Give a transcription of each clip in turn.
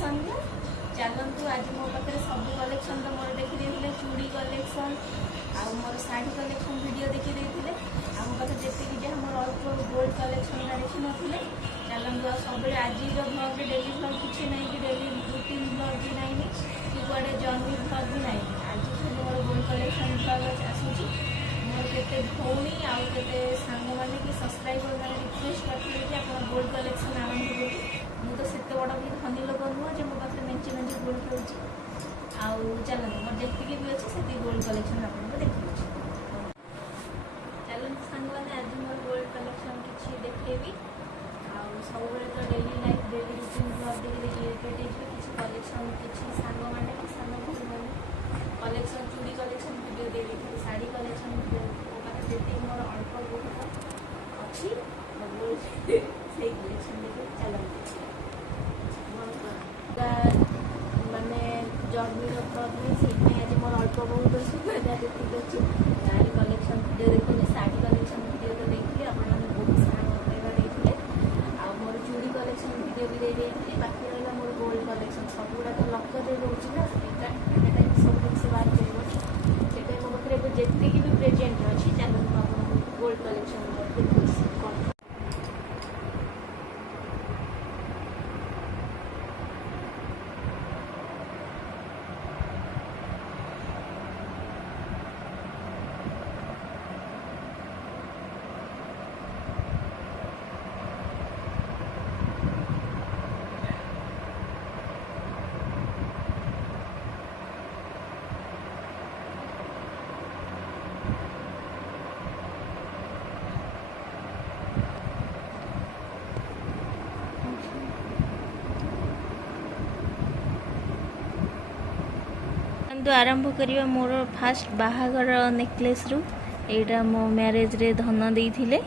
सन्ध्या चलतु आज मो पाखे सब कलेक्शन तो मोर देखी चूड़ी कलेक्शन आउ मोर शाढ़ी कलेक्शन वीडियो देखी मो पाखे जी जहाँ मोर अल्प गोल्ड कलेक्शन देखी नथिले चलतु आ सब आज ब्लॉग डेली ब्लॉग किसी ना कि डेली रूटीन ब्लॉग भी ना कि कड़े जर्नी ब्लॉग भी ना आज खाली मोर गोल्ड कलेक्शन ब्लॉग आसूँ मोर केते भौणी आउ केते सांग माने कि सब्सक्राइबर मैंने रिक्वेस्ट करते कि आप गोल्ड कलेक्शन आरंभ करूँ मु तो सेते बड़ा भी धनी लोक नुह जो मो पाखे मेचे मेचे गोल्ड खेलुची आउ चलते मोर जी भी अच्छे से गोल्ड कलेक्शन आपको देखिए चलते सांग मैंने आज मोर गोल्ड कलेक्शन किसी देखेबी आउ सब तो daily life daily routine blog देखिए रिलेटेड किसी कलेक्शन किसी सांग मैंने कि सांग भाई मैंने कलेक्शन चूड़ी कलेक्शन वीडियो दे देखिए शाढ़ी कलेक्शन वीडियो मो पाखे जी मोर अल्प बहुत अच्छी से कलेक्शन देखिए चलते माने जर्नी प्रॉब्लम से आज मोर अल्प बहुत सुविधा देखिए अच्छी शाढ़ी कलेक्शन वीडियो देखिए शाढ़ी कलेक्शन वीडियो तो देखिए आपने बहुत सारा मतेगा देखिए आ मोर चूड़ी कलेक्शन वीडियो भी देखिए बाकी रहा मोर गोल्ड कलेक्शन सब गुड़ा तो लकर रोचे ना यहाँ सब जिन बाहर कर मो पाखे जी भी प्रेजेंट अच्छी चलते आप गोल्ड कलेक्शन देखिए कौन तो आरंभ करिया मोर फास्ट बाहागर नेकलेस रु एटा मो मैरेज रे धन देइथिले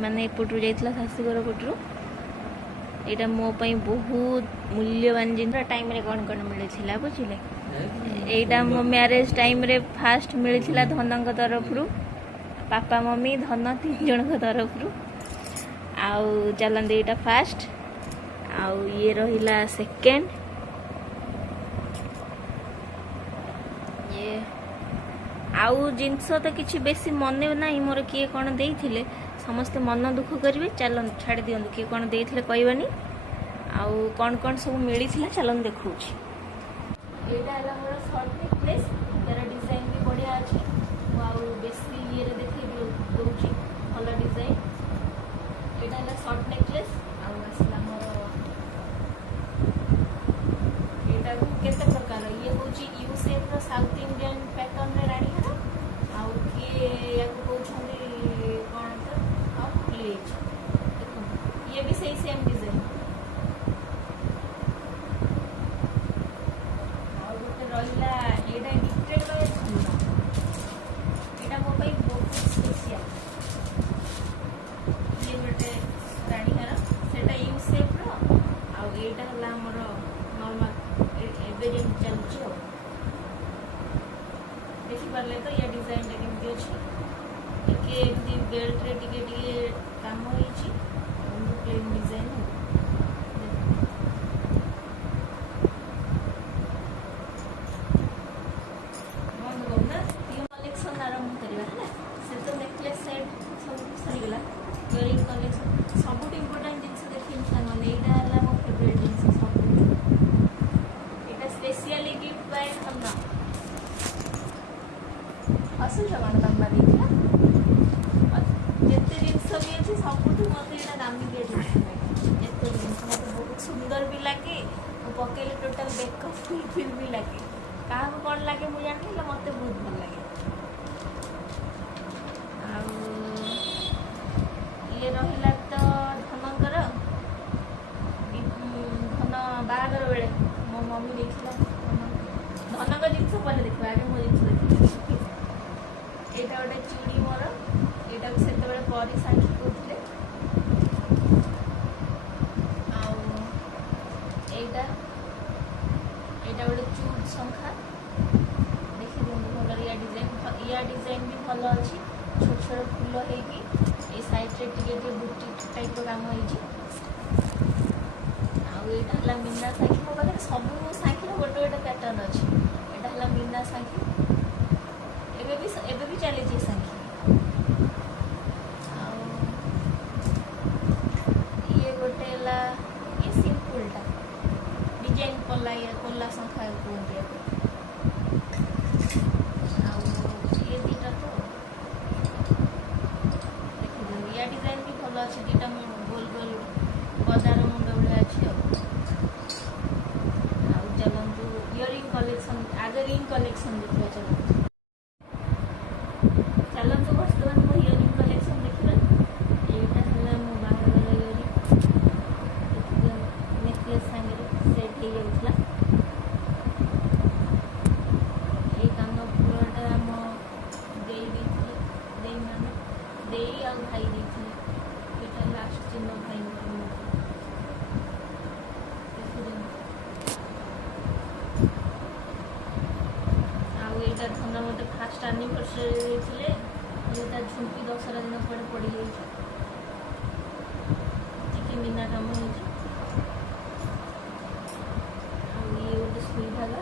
माने एपटू जाइतला शाशुगर पटरू एटा मो पई बहुत मूल्यवान जिन टाइम रे कोन कोन मिलिथिला बुझिले एटा मो मैरेज टाइम रे फास्ट मिलिथिला धनक तरफ रु पापा मम्मी धन 3 जन को तरफ रु आउ चलन एटा फास्ट आउ ये रहिला सेकंड आउ जिनस तो किसी बेसी मन ना मोर किए कौन दे समस्ते मन दुख करेंगे चलन छाड़ दिंतु किए कौन दे कहबानी आउ कौन कौन सब मिली चलन देखा मोर शॉर्ट नेकलेस यार डिजाइन भी बढ़िया अच्छी आउ बेसी ये देखिए दूसरी भल डिजाइन यहाँ शॉर्ट नेकलेस आसला मोर यहाँ केते प्रकार ये हूँ यू शेप रो साउथ इंडियन पैटर्न रे राणी हार आउ किए या कहते कौन तो प्लेट देखो ये भी सही सेम डिजाइन और गोटे रहा यहाँ डिटेल यहाँ मो बहुत स्पेशल ये गोटे राणी हार से यू शेप रो आईटा है मोर नॉर्मल एवं चलुची देखी पारे तो या डिजाइन टा केमती अच्छे टी बेल्ट रे टी काम होती प्लेन डिजाइन बंद करना कलेक्शन आरंभ करवा से तो नेकलेस सेट सब सरीगला इयरिंग कलेक्शन सब इम्पोर्टाट जिन देखिए सामने यहाँ है मो फेवरेट जिन सब यहाँ स्पेशली गिफ्ट बाय धन्ना असुच कौन दाम जिते जिनस भी अच्छे सब मत यहाँ दामिकिया जित जिन मत बहुत सुंदर भी लगे पकड़े टोटाल बेकअप फुलफिल भी लगे क्या कौन लगे मुझे जानी मत बहुत भल लगे ये रहा तो धनकर धन बाहर बेले मो मम्मी देखा धनक जिन पहले देखो आगे मो जिन देखिए यहाँ गोटे चूड़ी मोर यहाँ से परी साड़ी कहते यहाँ गोटे चूड़ शंखा देखिए भल या डिजाइन एटा हला मीना साखी मो पाखे सब साखी गोटे गोटे पैटर्न अच्छी एटा हला मीना साखी एबे भी चली साखी ये गोटे हला ये सिंपलटा डिजाइन पल्ला संख्या कहते ये दीटा तो देखिए या डिजाइन भी भल अच्छे दीटा गोल गोल बजार मुंड भाया अच्छे चलतु इयरिंग कलेक्शन आगे रिंग कलेक्शन देखा चलतु बर्तमान मो इयरिंग कलेक्शन देखा यहाँ है मो बाहर इयरिंग नेकलेस सांगे सेट हो जाता ये कान फुलटा आम दे आउ भाई देते लास्ट चिन्ह भाई आईटा धन मत फास्ट आनिभर्सरी देते झुंकी दशहरा दिन पड़े पड़ जाए मीना कम हो ये गोटे सुई धागा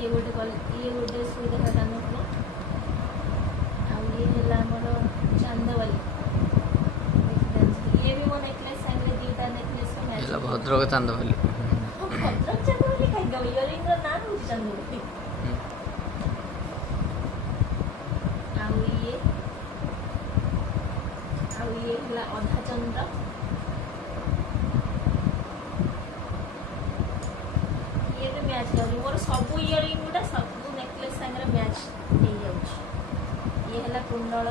ये गोटे सुई धागा कान फुल आमर चांदवाली ये भी मो नेकलेस सांगे दीटा नेकलेस भद्रक चांदवाली भद्रक चांदवाली कहीं इयरिंग ना हूँ चांदवाली ये अधा चंद्र ये भी मैच कर मोर सब इयरिंग गुटा सब नेकलेस सांगे मैच हो जाऊँ ये है कुंडल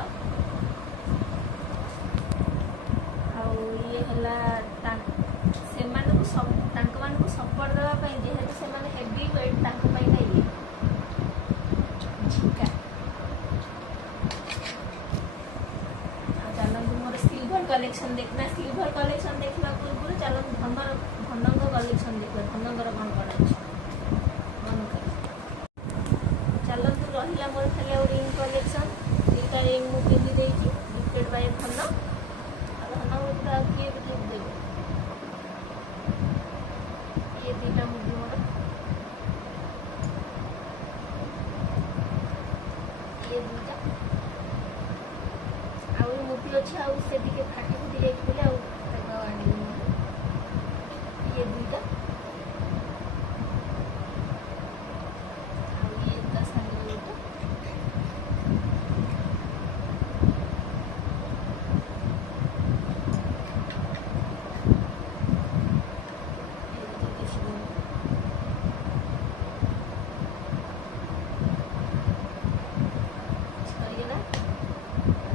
ये है सपोर्ट देवाई जेहेतु से हेवी वेट ये झिका चलते मोर सिल्वर कलेक्शन देखना सिल्वर कलेक्शन देखा पूर्व चल धनंग कलेक्शन देखा धनंगर कौन कौन अच्छे चलतु रहा मोर खाली रिंग कलेक्शन दुईटा रिंग मुझे पिंधि गिफ्टेड बाय धन धन किए भी गिफ्ट देवे ये दीटा मुदी मोर ये दुईटा आउ मुदी अच्छे आउ से दिखे फाटी फुटी जाइए आनी ये दुईटा ये ता सांगे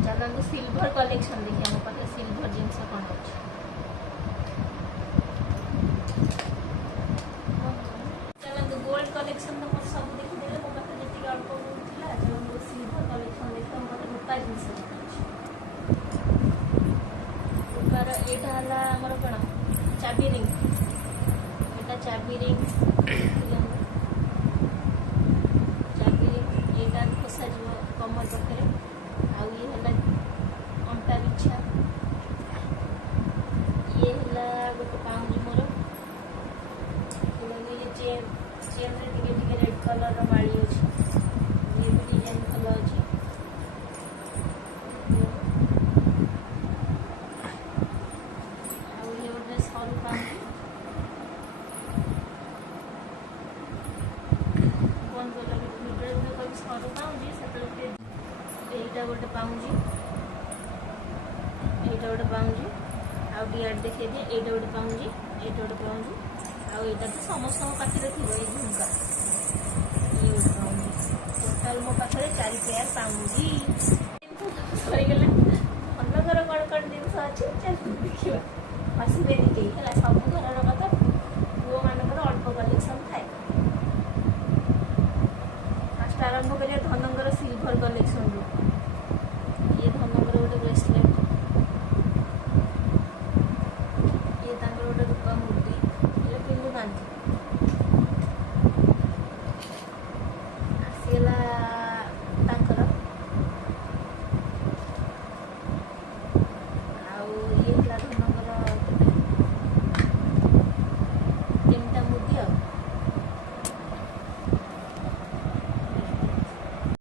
चलते सिल्वर कलेक्शन देखिए मो पाखे सिल्वर जिनस कौन अच्छे चलते गोल्ड कलेक्शन तो मत सब देखीदे मो पाखे जी अल्प मिलता चलो सिल्वर कलेक्शन देखिए मो पाखे रूपा जिनस रूपार यहाँ है आमर कौन चाबी रिंग यहाँ चाबी रिंग चाबी रिंग यहाँ खोसा कमर पाखे आउ ये है अंटा बिछा ये है गोटे पाउंज मोर ये चेन रे रेड कलर माड़ी अच्छे ये भी डिजाइन भल अच्छे आउ ये गोटे सरू पाउंज बंद कल सरू पाउंज से यहाँ गोटे पाउंजी यहाँ गोटे पाउंजी आउ डिआर देखिए दिए यहाँ गोटे पाउंजी यहाँ गोटे पाउंजी आउ यहाँ तो समस्त पाखे थी ये झुमका ये गोटे पाउंजी टोटाल मो पाखे 4 पेयर पाउंजी सरीगला धनगर कौन कौन जिन अच्छे चल देखा हसबे सब घर